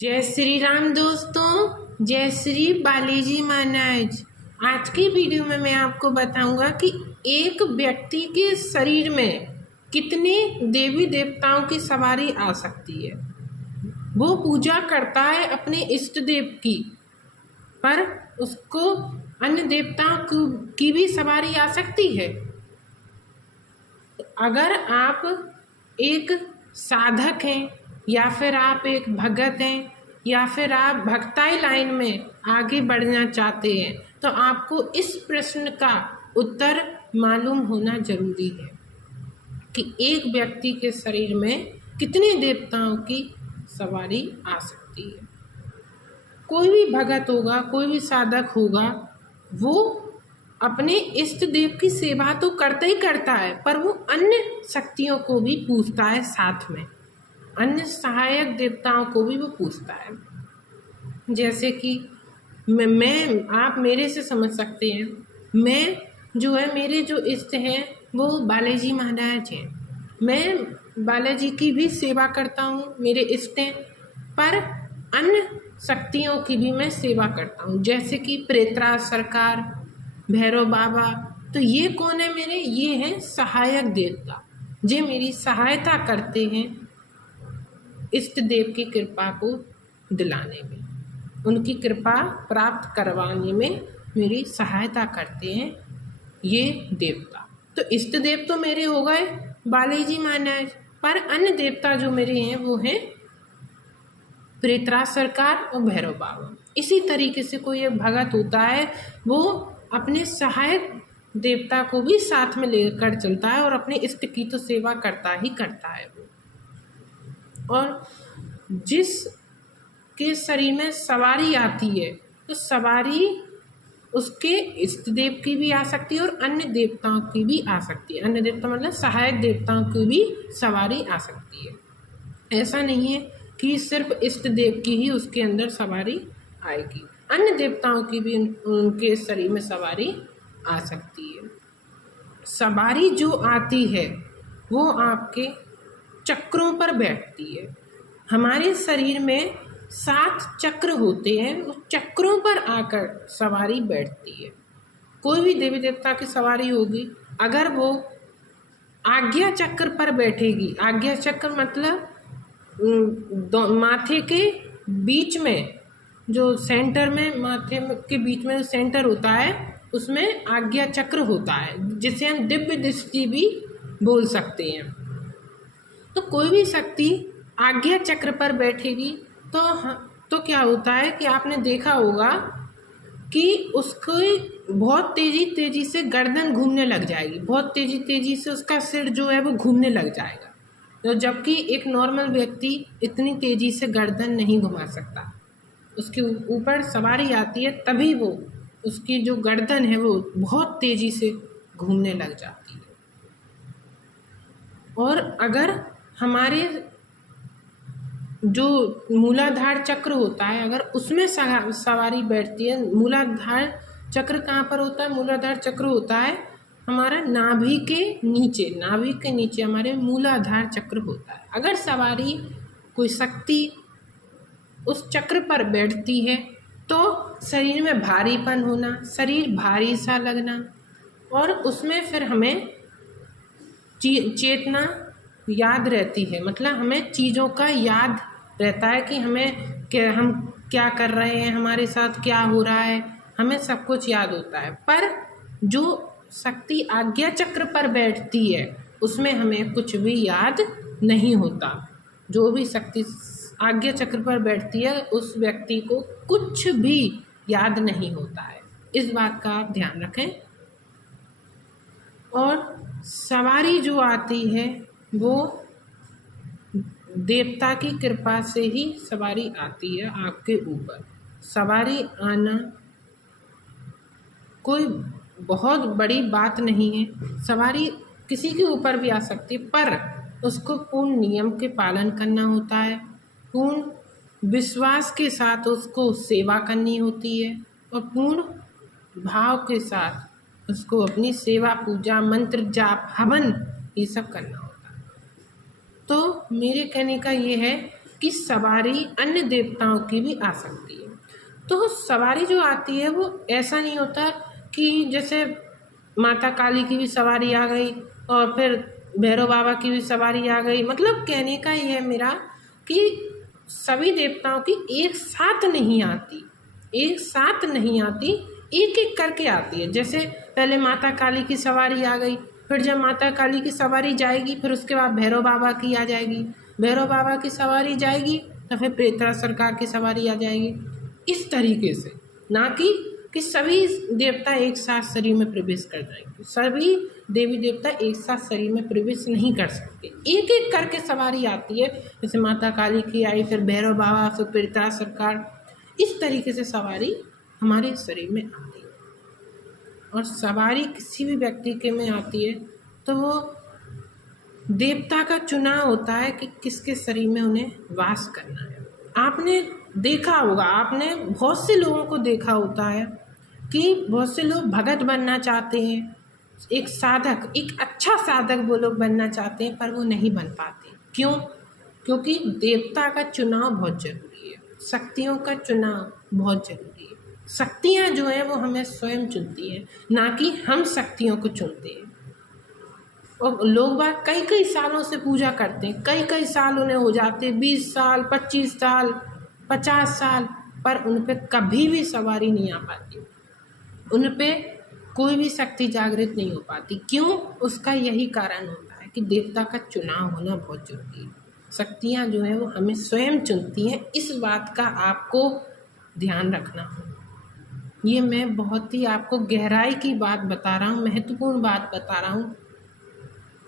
जय श्री राम दोस्तों, जय श्री बालाजी महाराज। आज की वीडियो में मैं आपको बताऊंगा कि एक व्यक्ति के शरीर में कितने देवी देवताओं की सवारी आ सकती है। वो पूजा करता है अपने इष्ट देव की, पर उसको अन्य देवताओं की भी सवारी आ सकती है। अगर आप एक साधक हैं या फिर आप एक भगत हैं या फिर आप भक्ताई लाइन में आगे बढ़ना चाहते हैं तो आपको इस प्रश्न का उत्तर मालूम होना जरूरी है कि एक व्यक्ति के शरीर में कितने देवताओं की सवारी आ सकती है। कोई भी भगत होगा, कोई भी साधक होगा, वो अपने इष्ट देव की सेवा तो करता ही करता है, पर वो अन्य शक्तियों को भी पूजता है, साथ में अन्य सहायक देवताओं को भी वो पूजता है। जैसे कि मैं आप मेरे से समझ सकते हैं, मैं जो है मेरे जो इष्ट हैं वो बालाजी महाराज हैं। मैं बालाजी की भी सेवा करता हूँ, मेरे इष्ट हैं, पर अन्य शक्तियों की भी मैं सेवा करता हूँ, जैसे कि प्रेतराज सरकार, भैरव बाबा। तो ये कौन है मेरे? ये हैं सहायक देवता, जो मेरी सहायता करते हैं इष्ट देव की कृपा को दिलाने में, उनकी कृपा प्राप्त करवाने में मेरी सहायता करते हैं ये देवता। तो इष्ट देव तो मेरे हो गए बालाजी महाराज, पर अन्य देवता जो मेरे हैं वो हैं प्रेतराज सरकार और भैरव बाबा। इसी तरीके से कोई एक भगत होता है, वो अपने सहायक देवता को भी साथ में लेकर चलता है और अपने इष्ट की तो सेवा करता ही करता है वो। और जिस के शरीर में सवारी आती है तो सवारी उसके इष्ट देव की भी आ सकती है और अन्य देवताओं की भी आ सकती है। अन्य देवता मतलब सहायक देवताओं की भी सवारी आ सकती है। ऐसा नहीं है कि सिर्फ इष्ट देव की ही उसके अंदर सवारी आएगी, अन्य देवताओं की भी उनके शरीर में सवारी आ सकती है। सवारी जो आती है वो आपके चक्रों पर बैठती है। हमारे शरीर में 7 चक्र होते हैं, उस चक्रों पर आकर सवारी बैठती है। कोई भी देवी देवता की सवारी होगी, अगर वो आज्ञा चक्र पर बैठेगी, आज्ञा चक्र मतलब माथे के बीच में जो सेंटर में, माथे के बीच में जो सेंटर होता है उसमें आज्ञा चक्र होता है, जिसे हम दिव्य दृष्टि भी बोल सकते हैं। तो कोई भी शक्ति आज्ञा चक्र पर बैठेगी तो क्या होता है कि आपने देखा होगा कि उसको बहुत तेजी से गर्दन घूमने लग जाएगी, बहुत तेजी से उसका सिर जो है वो घूमने लग जाएगा। तो जबकि एक नॉर्मल व्यक्ति इतनी तेजी से गर्दन नहीं घुमा सकता। उसके ऊपर सवारी आती है तभी वो उसकी जो गर्दन है वो बहुत तेजी से घूमने लग जाती है। और अगर हमारे जो मूलाधार चक्र होता है, अगर उसमें सवारी बैठती है, मूलाधार चक्र कहाँ पर होता है? मूलाधार चक्र होता है हमारा नाभि के नीचे हमारे मूलाधार चक्र होता है। अगर सवारी कोई शक्ति उस चक्र पर बैठती है तो शरीर में भारीपन होना, शरीर भारी सा लगना, और उसमें फिर हमें चेतना याद रहती है, मतलब हमें चीज़ों का याद रहता है कि हम क्या कर रहे हैं, हमारे साथ क्या हो रहा है, हमें सब कुछ याद होता है। पर जो शक्ति आज्ञा चक्र पर बैठती है उसमें हमें कुछ भी याद नहीं होता। जो भी शक्ति आज्ञा चक्र पर बैठती है उस व्यक्ति को कुछ भी याद नहीं होता है। इस बात का आप ध्यान रखें। और सवारी जो आती है वो देवता की कृपा से ही सवारी आती है आपके ऊपर। सवारी आना कोई बहुत बड़ी बात नहीं है, सवारी किसी के ऊपर भी आ सकती है, पर उसको पूर्ण नियम के पालन करना होता है, पूर्ण विश्वास के साथ उसको सेवा करनी होती है और पूर्ण भाव के साथ उसको अपनी सेवा, पूजा, मंत्र जाप, हवन ये सब करना होता है। तो मेरे कहने का ये है कि सवारी अन्य देवताओं की भी आ सकती है। तो सवारी जो आती है वो ऐसा नहीं होता कि जैसे माता काली की भी सवारी आ गई और फिर भैरव बाबा की भी सवारी आ गई। मतलब कहने का ये है मेरा कि सभी देवताओं की एक साथ नहीं आती, एक साथ नहीं आती, एक एक करके आती है। जैसे पहले माता काली की सवारी आ गई, फिर जब माता काली की सवारी जाएगी फिर उसके बाद भैरव बाबा की आ जाएगी, भैरव बाबा की सवारी जाएगी तो फिर प्रेतराज सरकार की सवारी आ जाएगी। इस तरीके से, ना कि सभी देवता एक साथ शरीर में प्रवेश कर जाएंगे। सभी देवी देवता एक साथ शरीर में प्रवेश नहीं कर सकते, एक एक करके सवारी आती है। जैसे माता काली की आई, फिर भैरव बाबा, फिर प्रेतराज सरकार, इस तरीके से सवारी हमारे शरीर में आती है। और सवारी किसी भी व्यक्ति के में आती है तो वो देवता का चुनाव होता है कि किसके शरीर में उन्हें वास करना है। आपने देखा होगा, आपने बहुत से लोगों को देखा होता है कि बहुत से लोग भगत बनना चाहते हैं, एक साधक, एक अच्छा साधक वो लोग बनना चाहते हैं, पर वो नहीं बन पाते। क्यों? क्योंकि देवता का चुनाव बहुत जरूरी है, शक्तियों का चुनाव बहुत जरूरी है। शक्तियाँ जो हैं वो हमें स्वयं चुनती हैं, ना कि हम शक्तियों को चुनते हैं। और लोग बाग कई कई सालों से पूजा करते हैं, कई कई साल उन्हें हो जाते, 20 साल, 25 साल, 50 साल, पर उन पे कभी भी सवारी नहीं आ पाती, उन पे कोई भी शक्ति जागृत नहीं हो पाती। क्यों? उसका यही कारण होता है कि देवता का चुनाव होना बहुत जरूरी है। शक्तियाँ जो हैं वो हमें स्वयं चुनती हैं, इस बात का आपको ध्यान रखना है। ये मैं बहुत ही आपको गहराई की बात बता रहा हूँ, महत्वपूर्ण बात बता रहा हूँ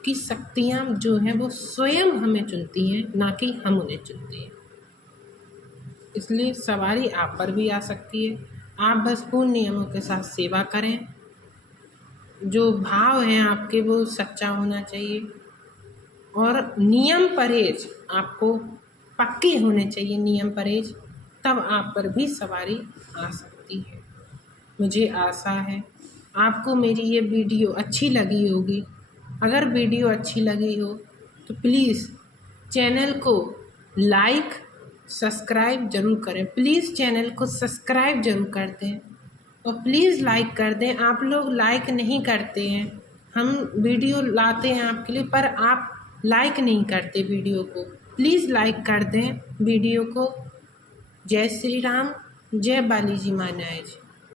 कि शक्तियाँ जो हैं वो स्वयं हमें चुनती हैं, ना कि हम उन्हें चुनते हैं। इसलिए सवारी आप पर भी आ सकती है। आप बस पूर्ण नियमों के साथ सेवा करें, जो भाव हैं आपके वो सच्चा होना चाहिए, और नियम परहेज आपको पक्के होने चाहिए, नियम परहेज, तब आप पर भी सवारी आ सकती है। मुझे आशा है आपको मेरी ये वीडियो अच्छी लगी होगी। अगर वीडियो अच्छी लगी हो तो प्लीज़ चैनल को लाइक सब्सक्राइब ज़रूर करें, प्लीज़ चैनल को सब्सक्राइब ज़रूर कर दें और प्लीज़ लाइक कर दें। आप लोग लाइक नहीं करते हैं, हम वीडियो लाते हैं आपके लिए, पर आप लाइक नहीं करते वीडियो को। प्लीज़ लाइक कर दें वीडियो को। जय श्री राम, जय बालीजी महाराज।